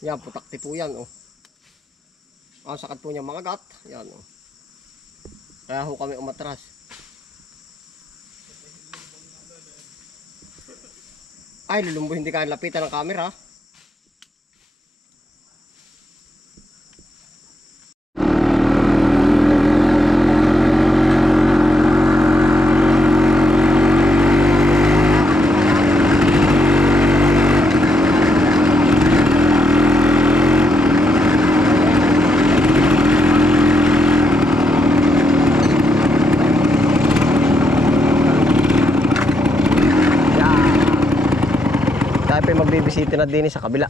Yan, putakti po yan, oh. Ang sakit po niya mga gat. Yan, oh. Kaya ho kami umatras. Ay, lulumbo, hindi ka lapitan ng camera. Magbibisita na din sa kabila.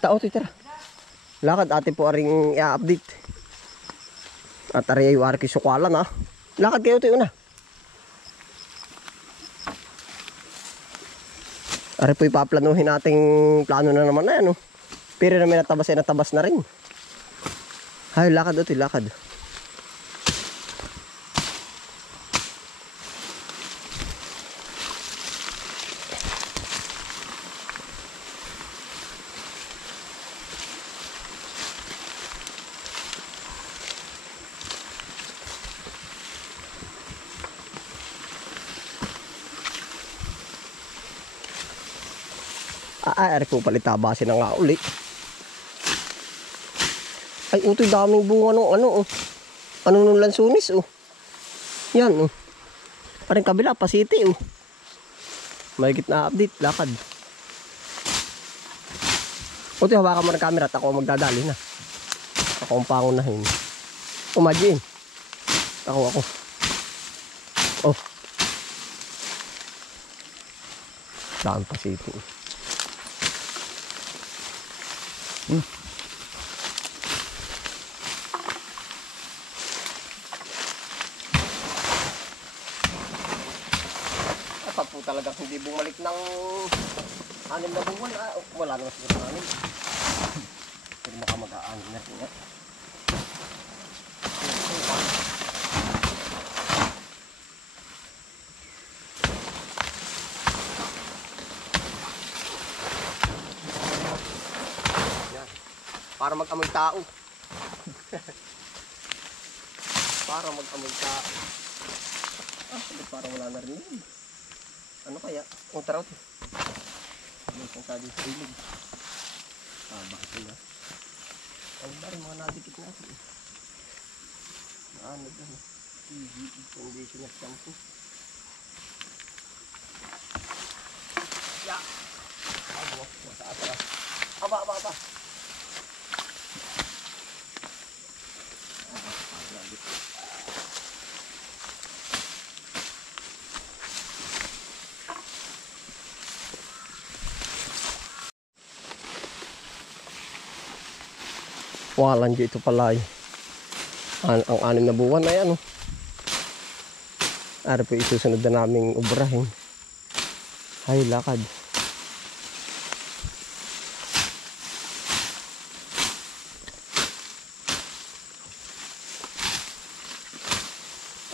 Tao tira. Lakad ate po aring i-update. At ari ay warki sukwalan ha. Lakad kayo tayo na. Ari po ipaplanuhin nating plano na naman na yan. Pero namin natabas ay natabas na rin. Ay lakad ito lakad. Ari po palitabasin na nga uli. Ay utoy daming bunga nung ano oh. Ano nung lansunis oh. Yan oh. Parang kabila pasiti oh. Mahigit na update lakad. Utoy hawakan mo ng camera at ako magdadali na. Ako ang pangunahin. Imagine. Ako. Oh. Daan pasiti oh. At po talagang hindi bumalik ng 6 na buwan. Wala naman siguro ng 6. Pero makamag-aanin na rin nga. Para mag-amoy tao. Para mag-amoy tao. Para wala na rin yun. Ano kaya? Kung tarot. Ano kung tayo sa ilog. Bakit sila? Ano ba rin mga nadikit natin? Ano ba? Condition of shampoo. Ya! Abo, nasa atras. Aba. Walang dito pala ang 6 na buwan ay ano. Ari po isusunod na naming ubrahin. Ay lakad.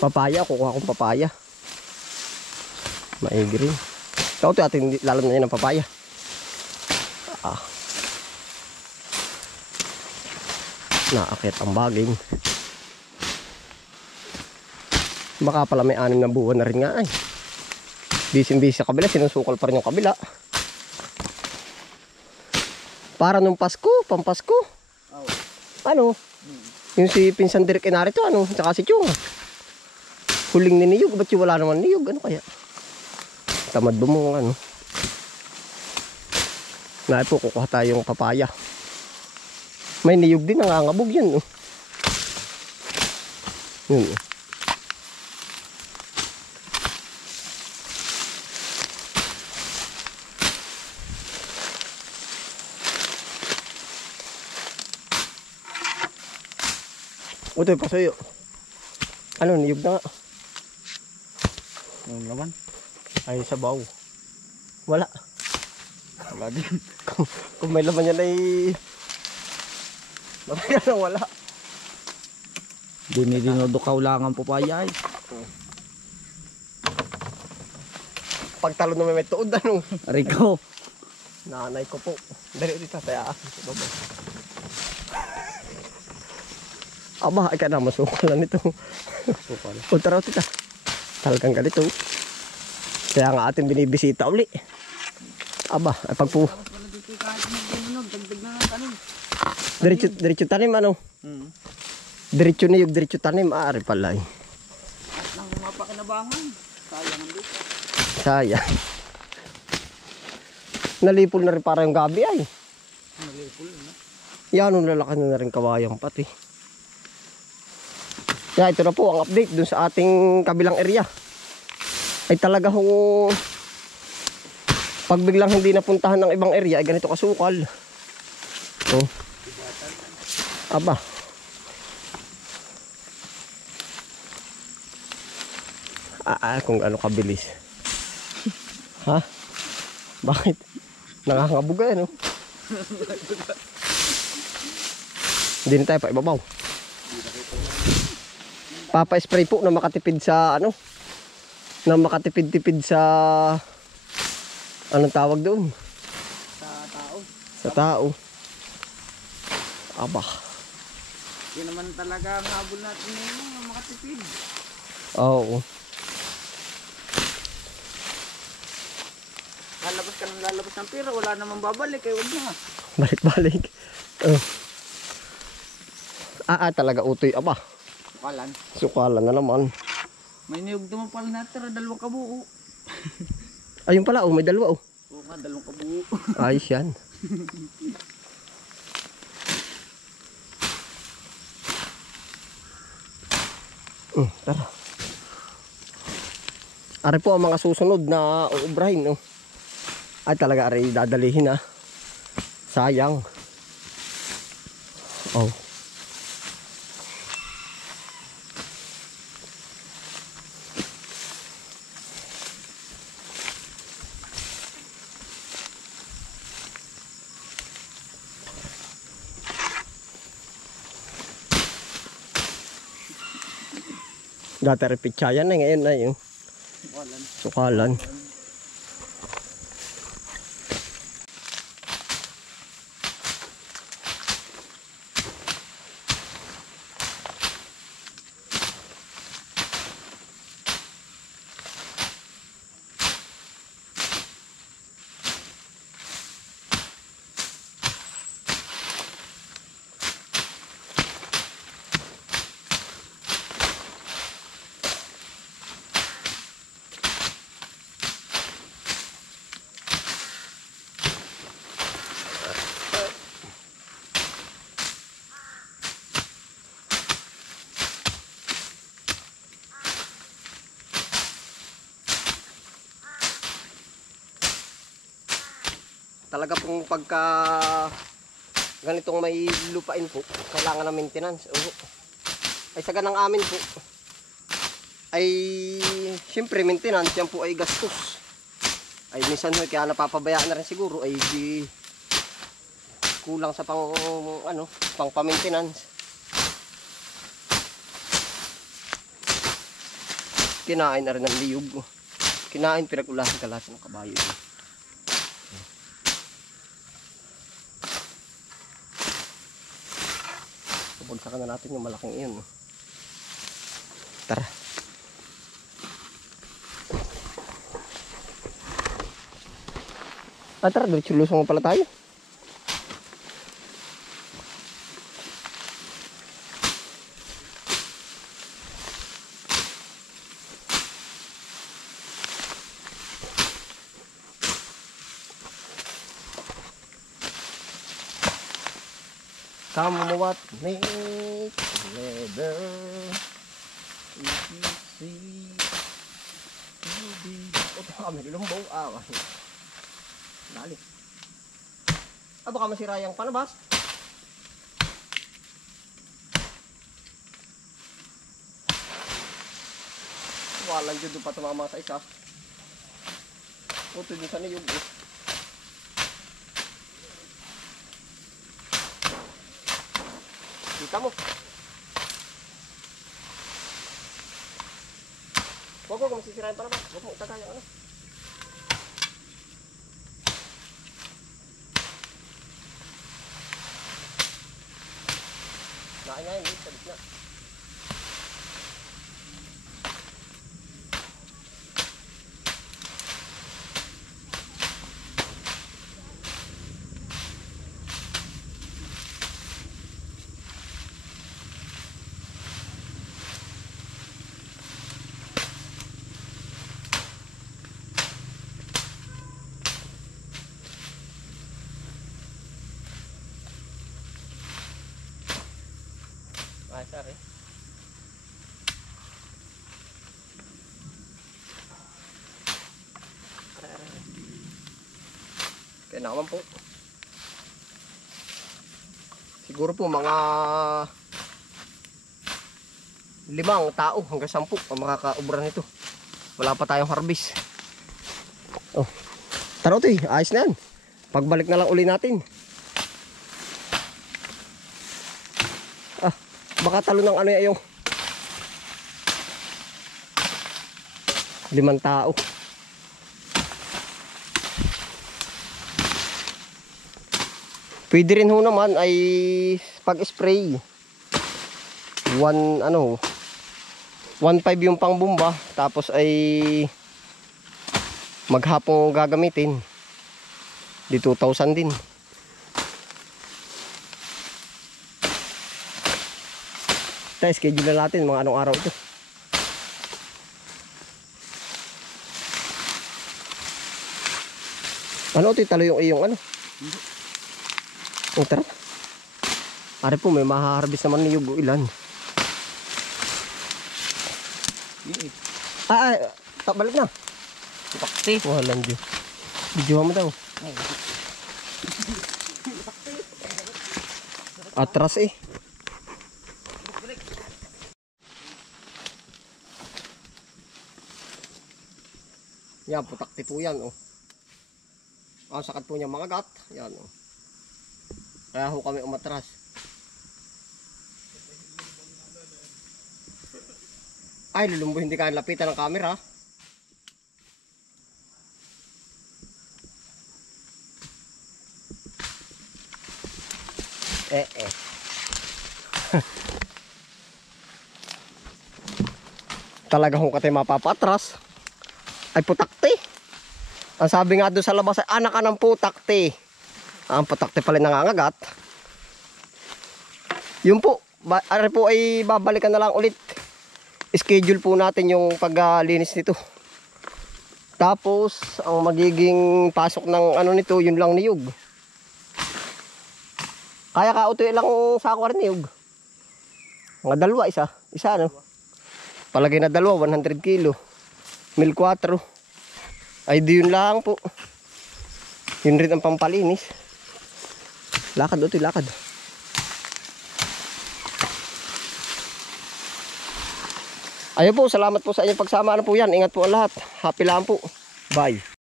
Papaya, kukuha akong papaya. Maigi rin. Ikaw ito atin lalam na yan ng papaya. Naakit ang baging. Baka pala may 6 na buwan na rin nga ay. Busy sa kabila, sinusukol pa rin yung kabila. Para nung Pasko, pampasko. Ano? Yung si Pinsan Direk Inarito ano, tsaka si Chong. Huling ni niyog, ba't yung wala naman niyog? Ano kaya? Tamad bumong ano. Ngayon po, kukuha tayong papaya. May niyog din, nangangabog yun. Oh. Yun. Ito yung pasuyo. Ano, niyog na nga. Yung laman? Ay, sabaw. Wala. Wala din. Kung may laman yan ay... Wala. Dinidukaw lang ang papaya ay. pagtalo na may tuod ano. Rico. Nanay ko po. Dali dito tayo. Aba, ay ka na masukal na nito. Punta raw tita. Talagang ganito. Kaya nga ating binibisita uli. Aba, ay pagpo. Tapos wala dito kahit magbinunog, dagdag na ng tanim. Diretso tanim ano? Diretso niyog, diretso tanim. Ari pala eh. At nang mapakinabangan. Sayang ang dito. Sayang. Nalipol na rin para yung gabi ay. Nalipol na. Yan, nung lalaki na rin kawayang pati. Kaya ito na po ang update dun sa ating kabilang area. Ay talaga hong pag biglang hindi napuntahan ng ibang area ay ganito kasukal. Oh. Aba. Kung ano kabilis. Ha? Bakit? Nangangabuga no? Hindi na tayo pa ibabaw. Papa-spray po na makatipid sa ano? Na makatipid-tipid sa anong tawag doon? Sa tao. Sa tao. Aba. Yun naman talaga ang habol natin ngayon, makatipid. Oo. Lalabas ka ng lalabas ng pera, wala namang babalik, eh huwag na. Balik-balik. Talaga utoy. Aba. Kalan. Sukalan na naman. May niyog naman pala natira, 2 kabuo. Ayun pala, may dalawa oh. Oo nga, 2 kabuo. Ayos yan. Tara. Ari po ang mga susunod na uubrahin. Oh. Ay talaga ari dadalihin ah. Sayang. Oh. Dati repitsayan na ngayon na yung Kalan. sukalan. Talaga pong pagka ganitong may lupain po, kailangan ng maintenance. Ay sa ganang amin po, ay siyempre maintenance, yan po ay gastos. Ay minsan kaya napapabayaan na rin siguro, ay di kulang sa pang pa-maintenance. Kinain na rin ng liyog. Kinain pinag-ulasan kalasan ng kabayo. Pagsakan na natin yung malaking iyon. Tara. Tara, diretso lusong pala tayo. Come what make leather easy to be. Ito kami lumbaw. Dali. Baka masira yung panabas. Walang dyan doon pa tumama sa isa. Ito dun sa niyog. Kita mo. Huwag ko masisirain para ba? Huwag mo itagay ang ano. Nakain nga yun, sa gitna. Ay, sorry. Kaya naman po. Siguro po mga 5 tao hanggang 10 ang makakaubra nito. Wala pa tayong harvest. Oh. Tara ito ayos na yan. Pagbalik na lang uli natin. Baka talo ng ano yung 5 tao. Pwede rin ho naman ay pag-spray. 1.5 yung pangbomba, tapos ay maghapong gagamitin. Di 2,000 din. Tayo, schedule na natin mga anong araw ito. Ano ito, talo yung iyong ano? O tara. Ari po, may mahaharbis naman ni Yugo ilan. Balik na. Bakti. Walang Diyo. Video mo daw. Atras eh. Yan, putakti po yan, oh. Ang sakat po niya mga gat. Yan, oh. Kaya ho kami umatras. Ay, lulumbo, hindi kaya lapitan ng camera. Talaga ho katay mapapatras. Ay, putakti. Ang sabi nga doon sa labas ay anak ka ng putakti. Ang putakti pala nangangagat. Yun po, ari po ay babalikan na lang ulit. Schedule po natin yung paglinis nito. Tapos ang magiging pasok ng ano nito, yun lang niyog. Kaya kautoy lang sako rin niyog. Mga 2, isa ano. Palagay na 2, 100 kilo. 1,400. Ay di yun lang po. Yun rin ang pampalinis. Lakad utoy, lakad. Ayun po, salamat po sa inyong pagsama. Ano po yan, ingat po ang lahat. Happy lang po. Bye.